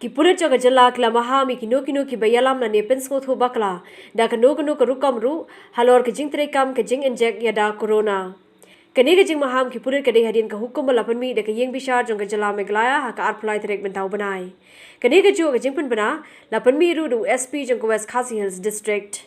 Kipura jaga jala kla mahami kino ki bayalam na ne pensko tho bakla da kano ka rukam ru halor ke jing trekam ke jing injek ya da corona. Kani ke jing maham kipura ke de hadin ka hukum balapan mi de ke yeng bishar jong ke jala meglaya ha ka arpulai trek bentau banai. Kani ke ju ke jing pun bana lapan mi ru du SP jong ke West Khasi Hills district.